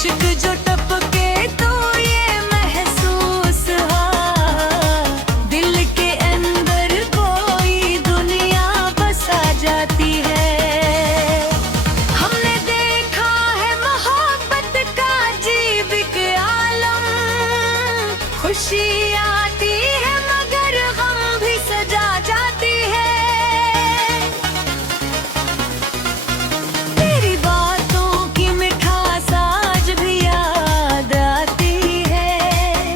इश्क जो टपके तो ये महसूस हा, दिल के अंदर कोई दुनिया बसा जाती है। हमने देखा है मोहब्बत का अजीब एक आलम, खुशी आती है मगर गम भी सजा जाती है। तेरी बातों की मिठास आज भी याद आती है,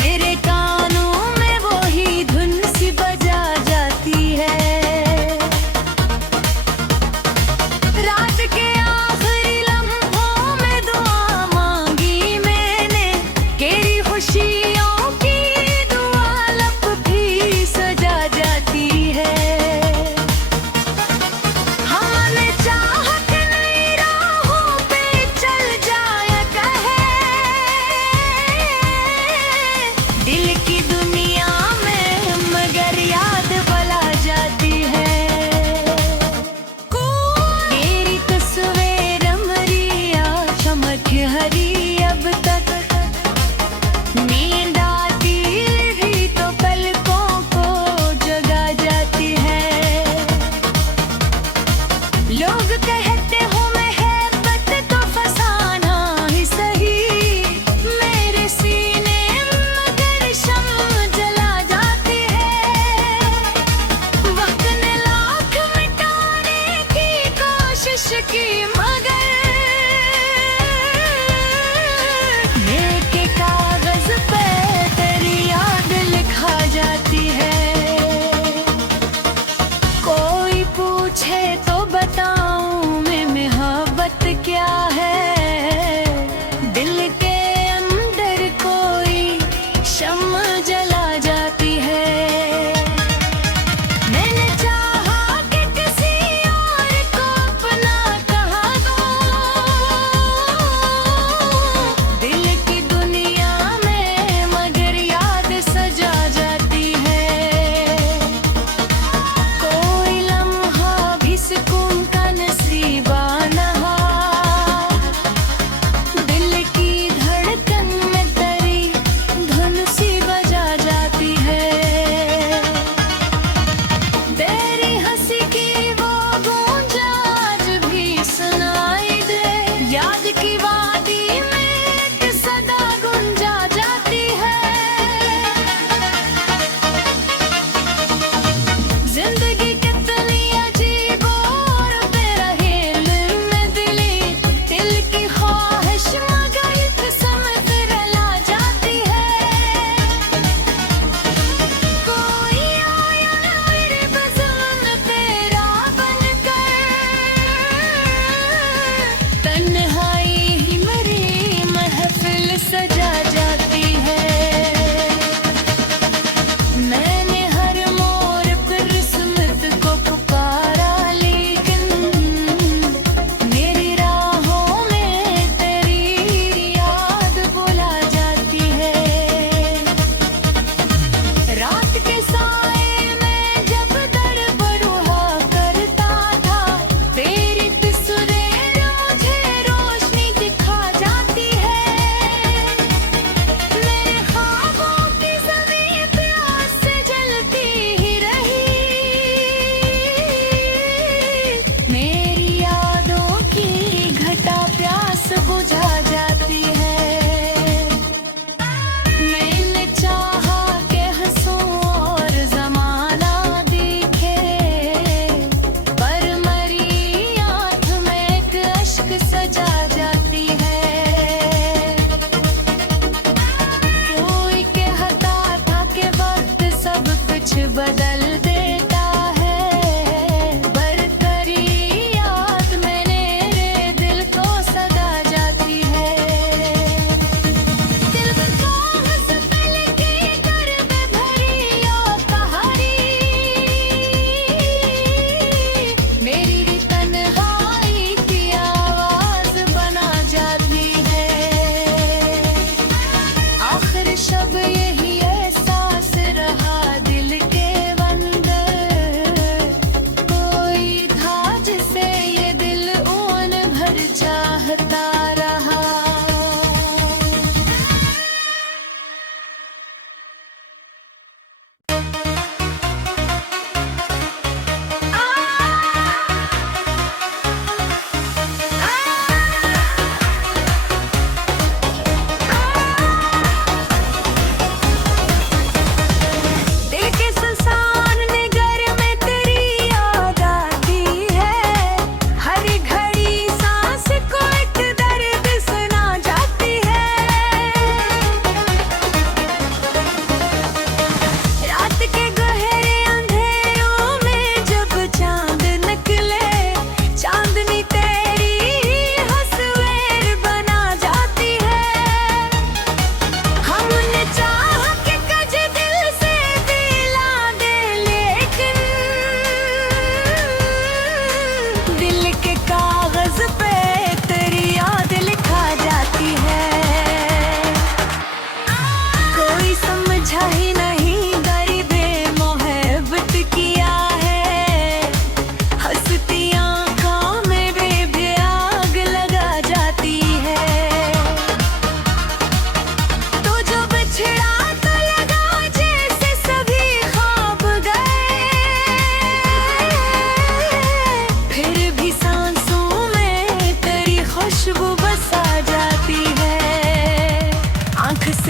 मेरे कानों में वही धुन सी बजा जाती है। रात के आखिरी लम्हों में दुआ मांगी मैंने, तेरी खुशियों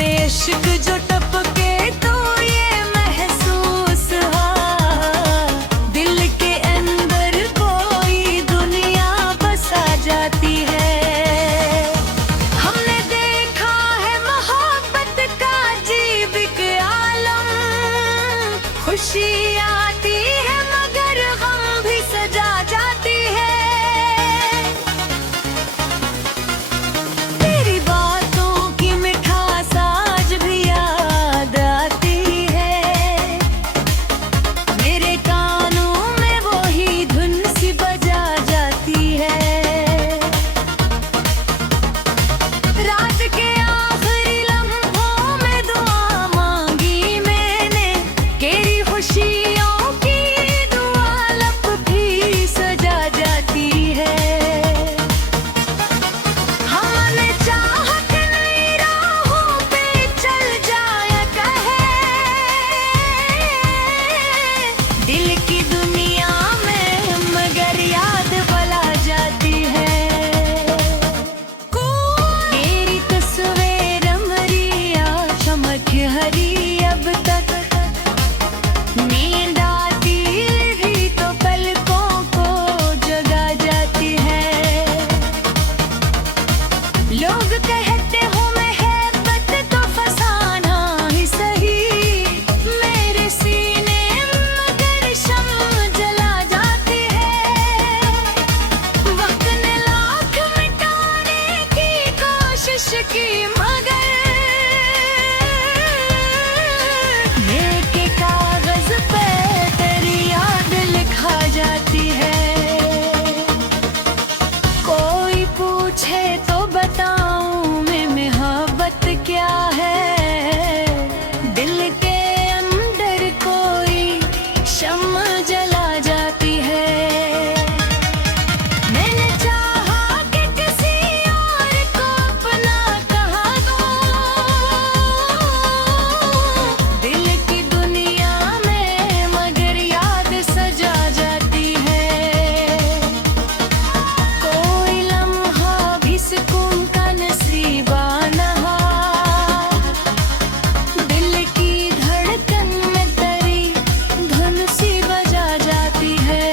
से इश्क जो टपके तो ये महसूस हुआ दिल के अंदर कोई दुनिया बसा जाती है। हमने देखा है मोहब्बत का अजीब एक आलम, खुशी आती है मगर गम भी सजा जाती है। तेरी बातों की मिठास आज भी याद आती है, मेरे कानों में वही धुन सी बजा जाती है। रात के आखिरी लम्हों में दुआ मांगी मैंने, तेरी खुशियों की दुआ लब भी सजा जाती है। हमने चाहत नई राहों पे चल जाया कहे, दिल की दुनिया में मगर याद भुला जाती है। तेरी तस्वीर मरिया चमक हरी अब तक, नींद आती भी तो पलकों को जगा जाती है। लोग कहते हो मोहब्बत तो फसाना ही सही, मेरे सीने मगर शम्म जला जाती है। वक्त ने लाख मिटाने की कोशिश की मगर लेके कागज पे तेरी याद लिखा जाती है। कोई पूछे तो बताऊं मैं मोहब्बत क्या है, दिल के अंदर कोई शम्म जला जाती है। मैंने चाहा कि किसी और को अपना कहा दूं, दिल की दुनिया में मगर याद सजा जाती है। कोई लम्हा भी सुकून का नसीबा न हो, दिल की धड़कन में तेरी धुन सी बजा जाती है।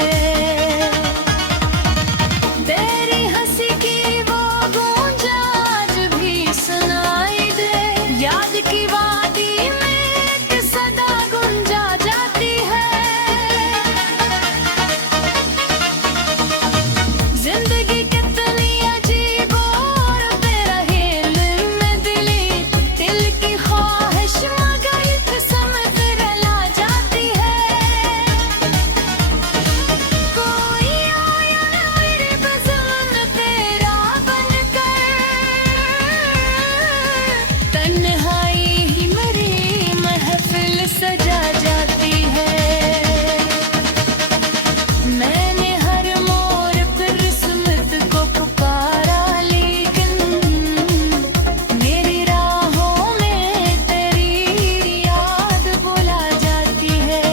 तेरी हंसी की वो गूंज आज भी सुनाई दे, याद की वादी में एक सदा गुंजा जाती है। जिंदगी कितनी अजीब और बेरहम में दिली, दिल की ख्वाहिश मगर एक समय फिर ला जाती है। कोई आया ना मेरे बज़म तेरा बनकर, तन्हाई ही मेरी महफिल सजा जाती है। मैंने हर मोड़ पर किस्मत को पुकारा लेकिन मेरी राहों में तेरी याद बुला जाती है।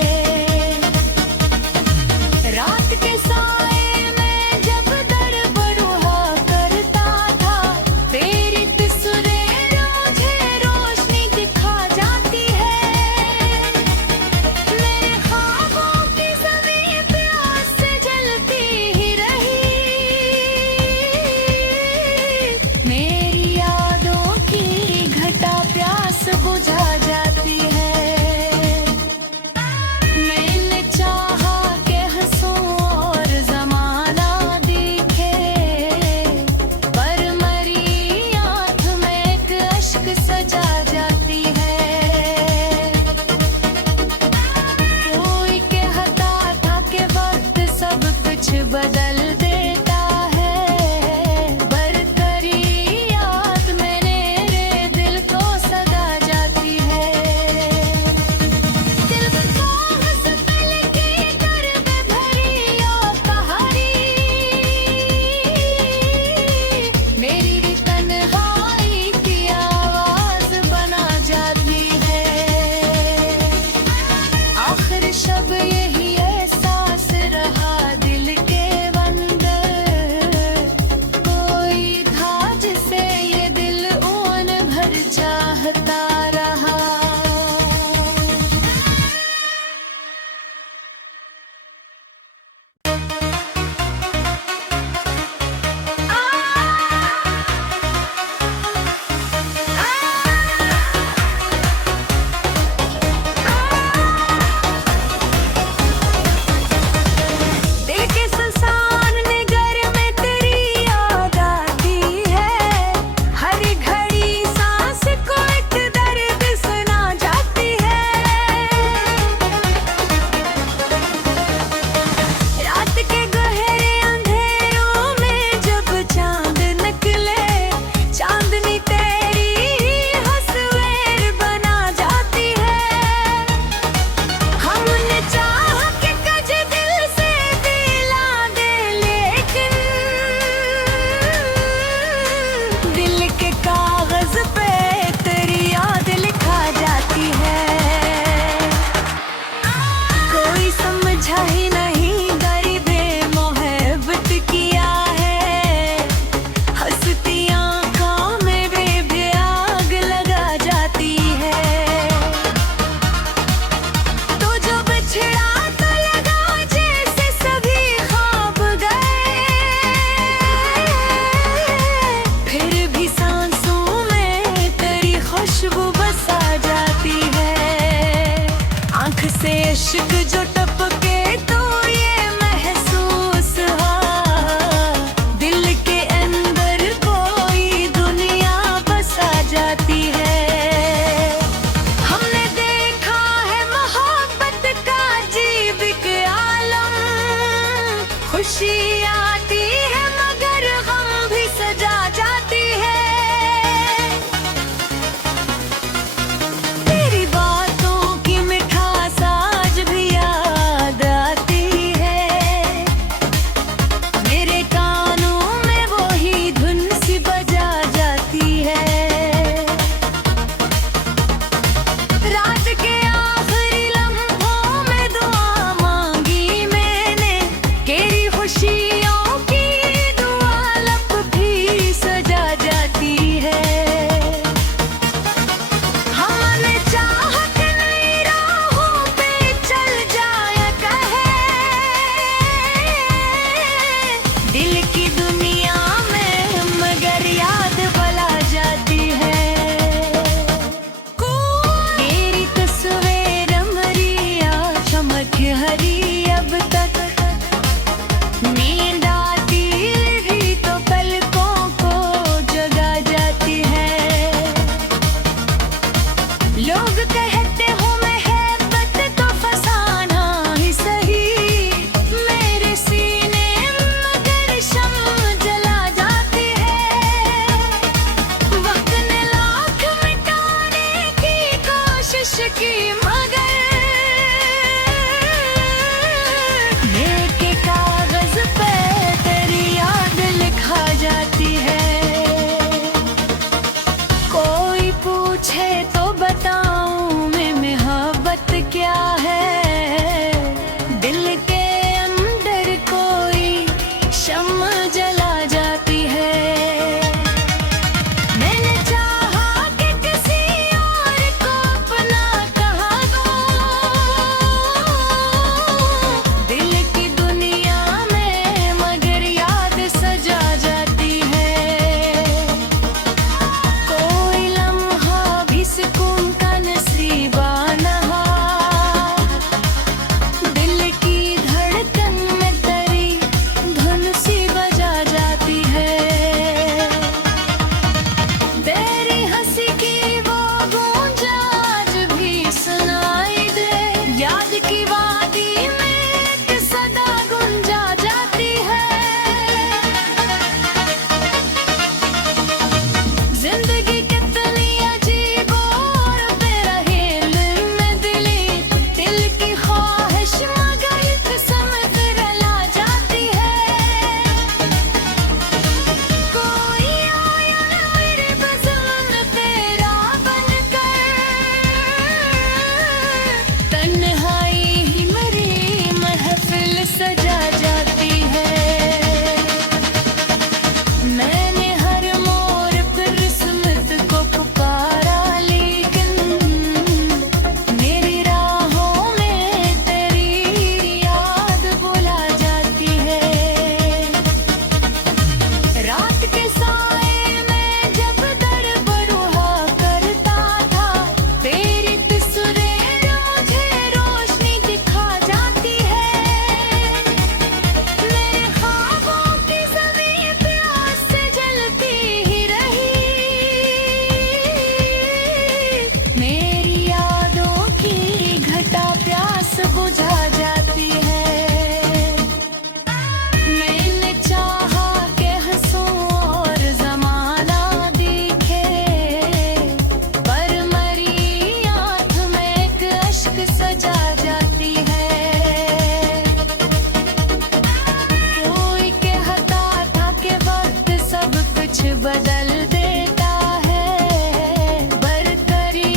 रात के साए में जब दर बरुहा करता था, तेरी तस्वीर मुझे रोशनी दिखा जाती है। मेरे ख्वाबों की ज़मीं प्यास से जलती ही रही, मेरी यादों की घटा प्यास बुझा जाती है। मैंने चाहा कि हंसूं और ज़माना दिखे, पर मरी आँख में एक अश्क सजा जाती है। कोई कहता था कि वक्त सब कुछ बदल देता है, बरकरी याद में मेरे दिल को सदा जाती है। दिल को हंस पल के दर्द भरी और कहानी, मेरी तन्हाई की आवाज़ बन खुशबू बसा जाती है। आंख से इश्क जो टपके तो ये महसूस दिल के अंदर कोई दुनिया बसा जाती है। हमने देखा है मोहब्बत का अजीब एक आलम, खुशी आती है मगर गम भी सजा जाती है। तेरी बातों की मिठास आज भी याद आती है, मेरे कानों में वही धुन सी बजा जाती है। रात के आखिरी लम्हों में दुआ मांगी मैंने, तेरी खुशियों की दुआ लब भी सजा जाती है। हमने चाहत नई राहों पे चल जाया कहे, दिल की दुनिया में मगर याद भुला जाती है। मेरी तस्वीर मरिया चमक हरी अब तक, नींद आती भी तो पलकों को जगा जाती है। लोग कहते हो महब्बत तो फसाना ही सही, मेरे सीने मगर शम्म जला जाती है। वक्त ने लाख मिटाने की कोशिश की मगर लेके कागज पे तेरी याद लिखा जाती है। कोई पूछे तो बताऊं मैं मोहब्बत क्या है, दिल के अंदर कोई शम्म जला जाती है। मैंने चाहा कि किसी और को अपना कहा दूं, दिल की दुनिया में मगर याद सजा जाती है। कोई लम्हा भी सुकून का नसीबा न हो, दिल की धड़कन में तेरी धुन सी बजा जाती है। तेरी हंसी की वो गूंज आज भी सुनाई दे, याद की वादी में एक सदा गुंजा जाती है। जिंदगी कितनी अजीब और बेरहम में दिली, दिल की ख्वाहिश मगर किस्मत रुला जाती है। कोई आया ना मेरे बज़म तेरा बनकर, तन्हाई ही मेरी महफिल सजा जाती है। मैंने हर मोड़ पर किस्मत को पुकारा लेकिन मेरी राहों में तेरी याद बुला जाती है। रात के साए में जब दर बरुहा करता था, तेरी तस्वीर मुझे रोशनी दिखा जाती है। मेरे ख्वाबों की ज़मीं प्यास से जलती ही रही, मेरी यादों की घटा प्यास बुझा जाती है। मैंने चाहा कि हंसूं और ज़माना दिखे, पर मरी आँख में एक अश्क सजा जाती है। कोई कहता था कि वक्त सब कुछ बदल देता है, बरकरी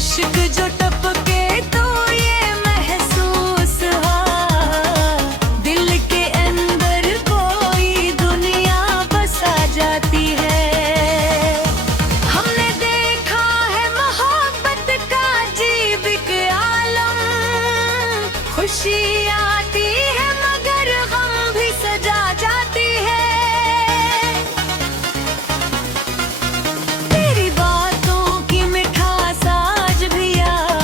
इश्क जो टपके तो ये महसूस हाँ, दिल के अंदर कोई दुनिया बसा जाती है। हमने देखा है मोहब्बत का अजीब एक आलम, खुशी आती है मगर गम भी सजा जाती है। तेरी बातों की मिठास आज भी याद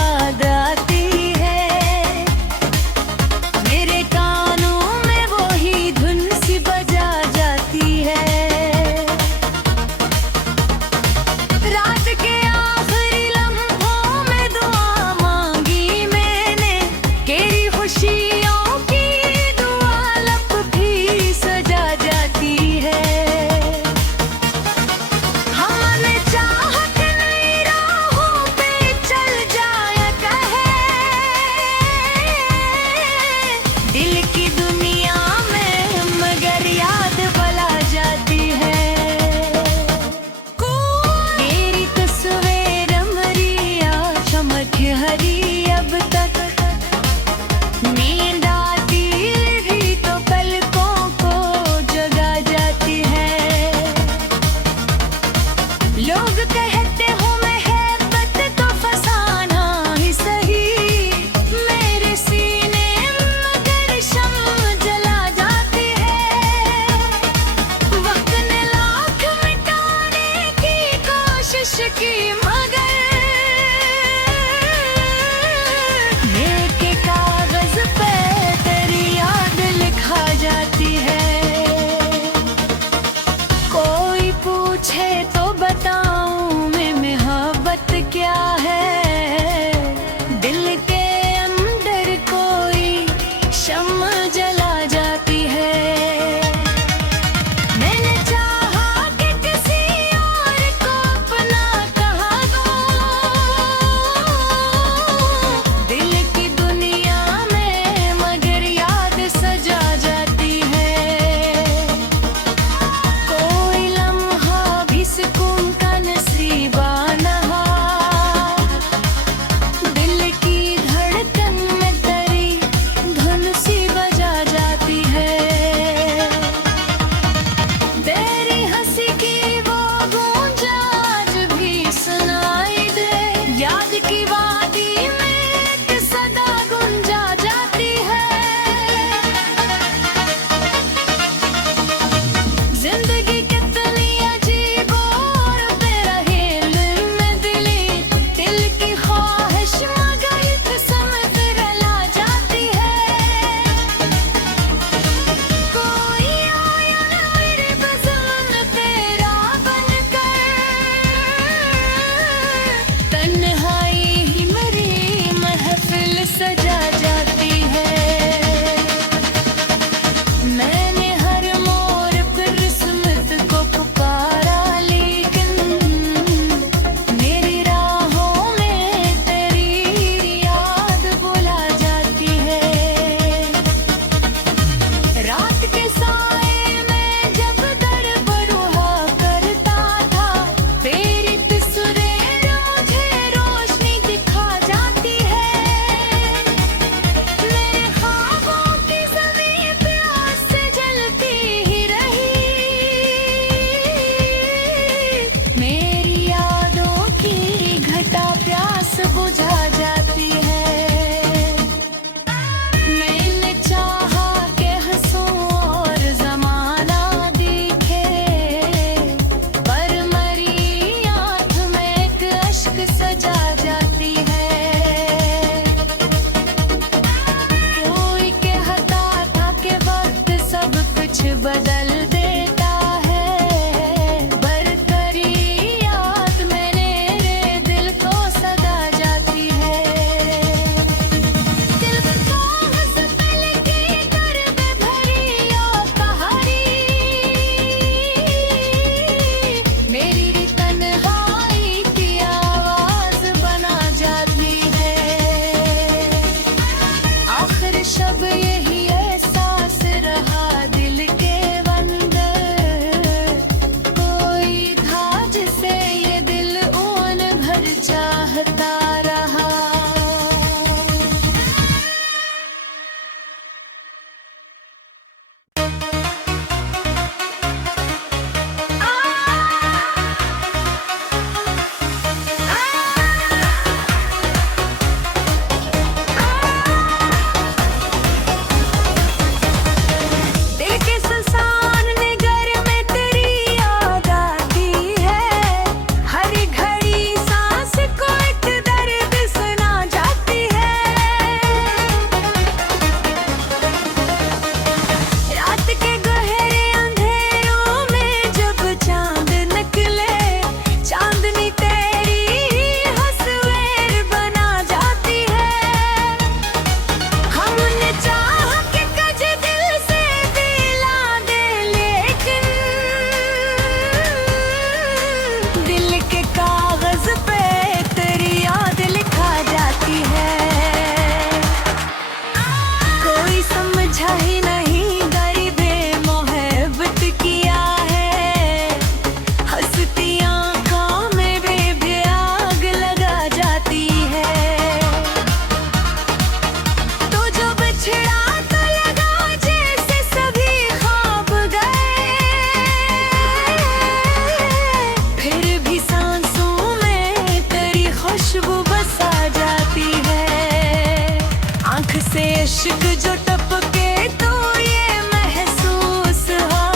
इश्क जो टपके तो ये महसूस हुआ,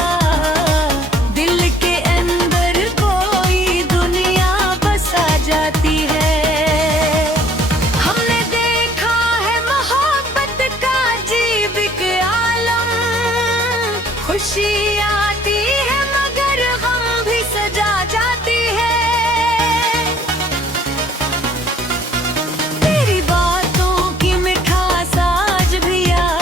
दिल के अंदर कोई दुनिया बसा जाती है। हमने देखा है मोहब्बत का अजीब एक आलम, खुशी आती है मगर गम भी सजा जाती है। तेरी बातों की मिठास आज भी याद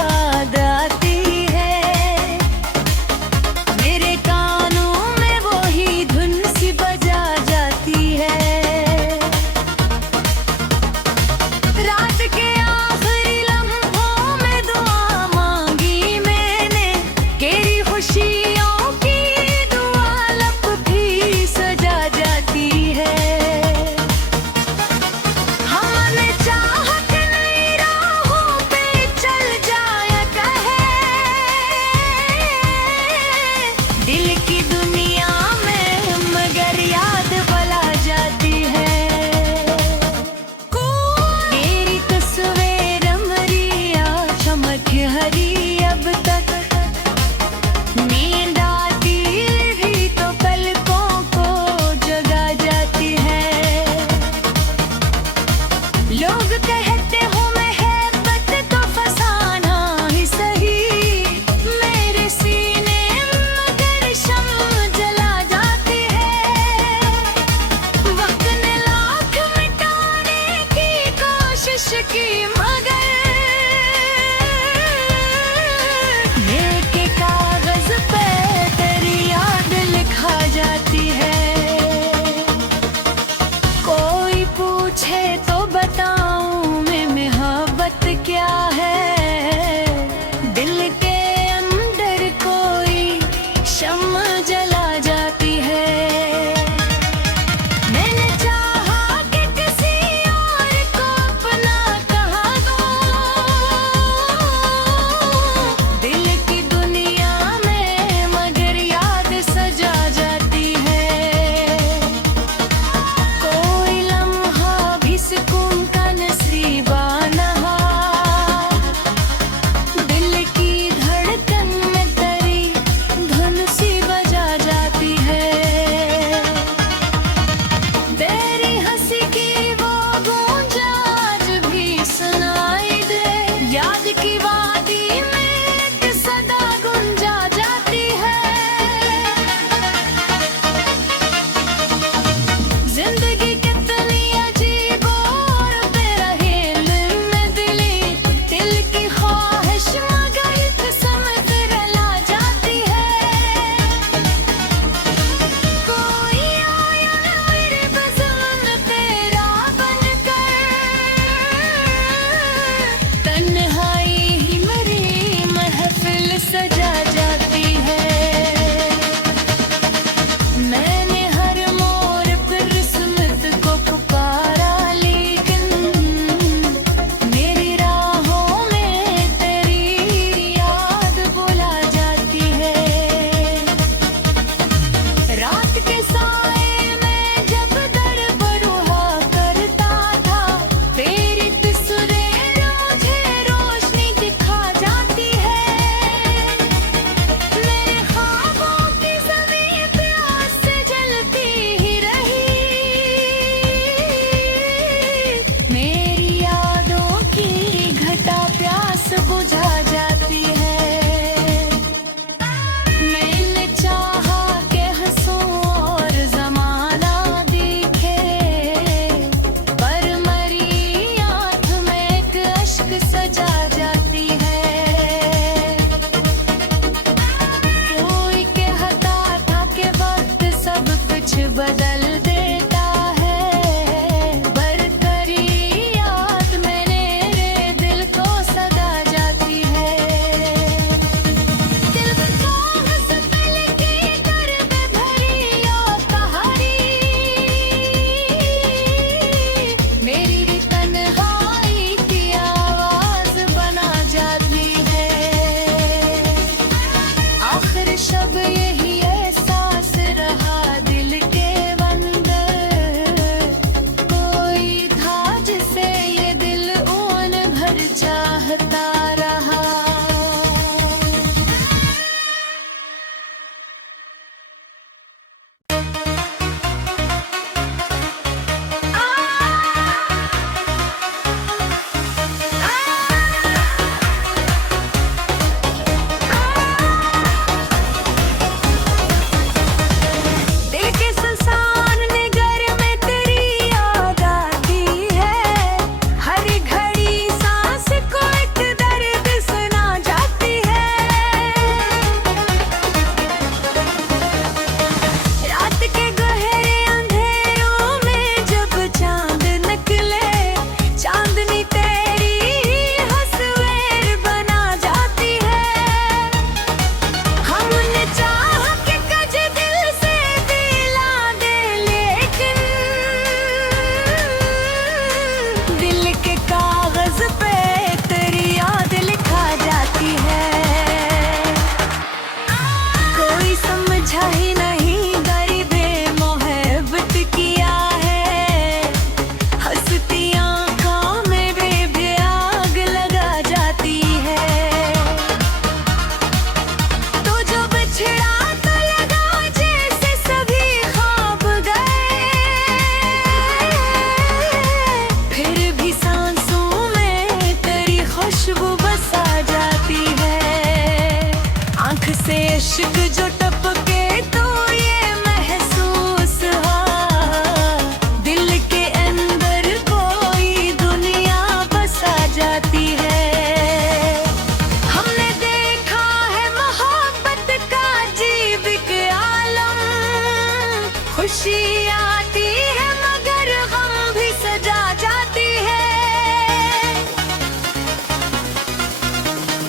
खुशी आती है मगर गम भी सजा जाती है।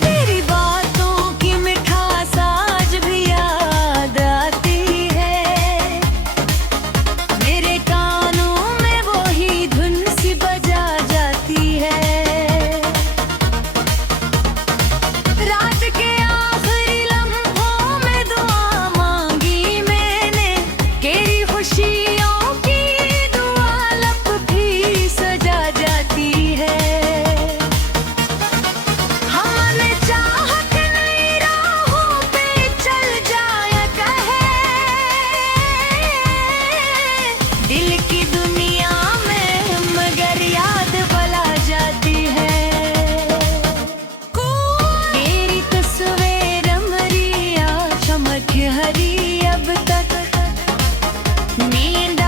तेरी बातों की मिठास आज भी याद आती है। मेरे कानों में वही धुन सी बजा जाती है। रात के आखिरी लम्हों में दुआ मांगी मैंने, तेरी खुशियों की दुआ लब भी सजा जाती है। हमने चाहत नई राहों पे चल जाया कहे, दिल की दुनिया में मगर याद भला जाती है। तेरी तस्वीर मरिया चमक हरी अब तक नींद